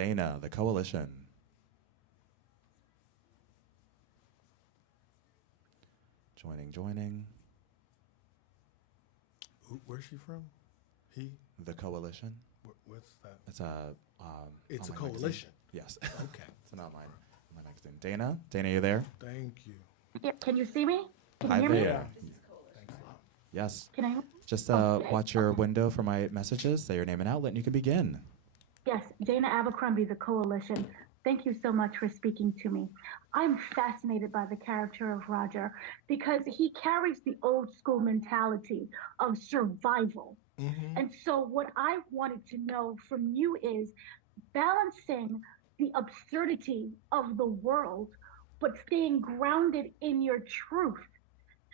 Dana, the Koalition. Joining. Where's she from? He? The Koalition. What's that? It's a It's a online coalition. magazine. Yes. Okay. It's an online magazine. Dana, you there? Thank you. Yeah, can you see me? Can Hi you hear me? there. Thanks a lot. Yes. Can I? Just Okay. watch your window for my messages. Say your name and outlet, and you can begin. Yes, Dana Abercrombie, the Coalition. Thank you so much for speaking to me. I'm fascinated by the character of Roger because he carries the old school mentality of survival. Mm-hmm. And so, what I wanted to know from you is balancing the absurdity of the world, but staying grounded in your truth.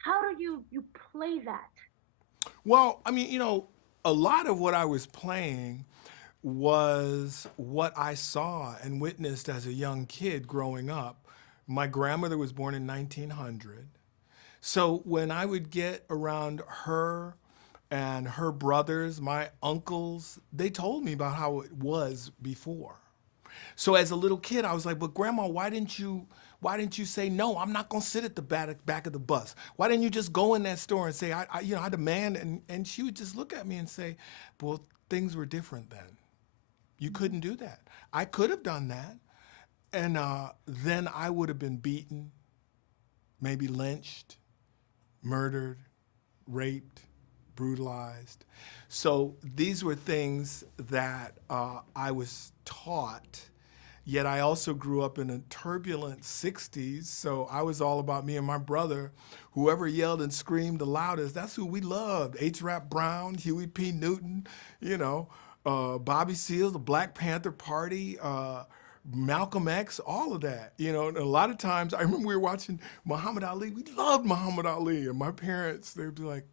How do you play that? Well, I mean, a lot of what I was playing was what I saw and witnessed as a young kid growing up. My grandmother was born in 1900. So when I would get around her and her brothers, my uncles, they told me about how it was before. So as a little kid, I was like, but Grandma, why didn't you say, no, I'm not gonna sit at the back of the bus? Why didn't you just go in that store and say, I demand, and she would just look at me and say, well, things were different then. You couldn't do that. I could have done that, and then I would have been beaten, maybe lynched, murdered, raped, brutalized. So these were things that I was taught. Yet I also grew up in a turbulent 60s, so I was all about me and my brother. Whoever yelled and screamed the loudest, that's who we loved. H. Rap Brown, Huey P. Newton, Bobby Seals, the Black Panther Party, Malcolm X, all of that. And a lot of times, I remember we were watching Muhammad Ali. We loved Muhammad Ali, and my parents, they'd be like,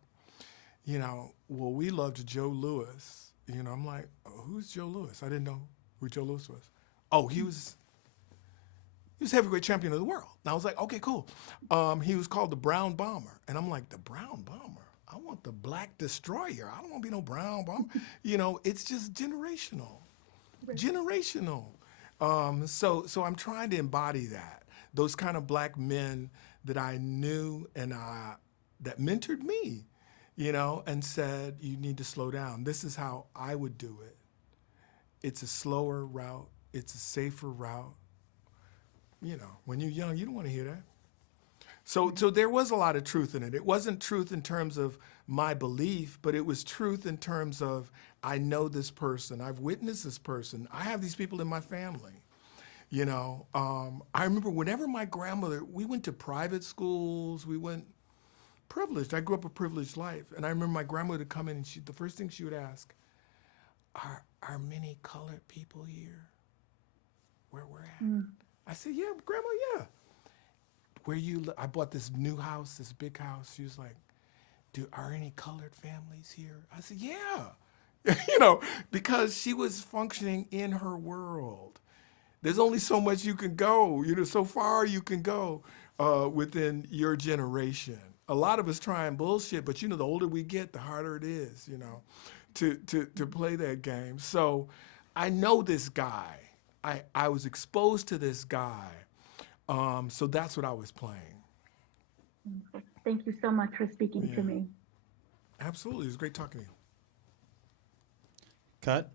well, we loved Joe Louis. I'm like, who's Joe Louis? I didn't know who Joe Louis was. Oh, he was heavyweight champion of the world. And I was like, okay, cool. He was called the Brown Bomber. And I'm like, the Brown Bomber? I want the Black Destroyer. I don't want to be no Brown Bomber. It's just generational. Right. Generational. So I'm trying to embody that. Those kind of black men that I knew and that mentored me, and said, you need to slow down. This is how I would do it. It's a slower route. It's a safer route. When you're young, you don't want to hear that. So there was a lot of truth in it. It wasn't truth in terms of my belief, but it was truth in terms of I know this person. I've witnessed this person. I have these people in my family. I remember whenever my grandmother, we went to private schools, we went privileged. I grew up a privileged life. And I remember my grandmother would come in and the first thing she would ask, are many colored people here? Where we're at? Mm. I said, yeah, Grandma, yeah. Where I bought this new house, this big house. She was like, are any colored families here? I said, yeah. Because she was functioning in her world. There's only so much you can go, so far you can go within your generation. A lot of us try and bullshit, but the older we get, the harder it is, to play that game. So I know this guy. I was exposed to this guy. So that's what I was playing. Thank you so much for speaking to me. Absolutely. It was great talking to you. Cut.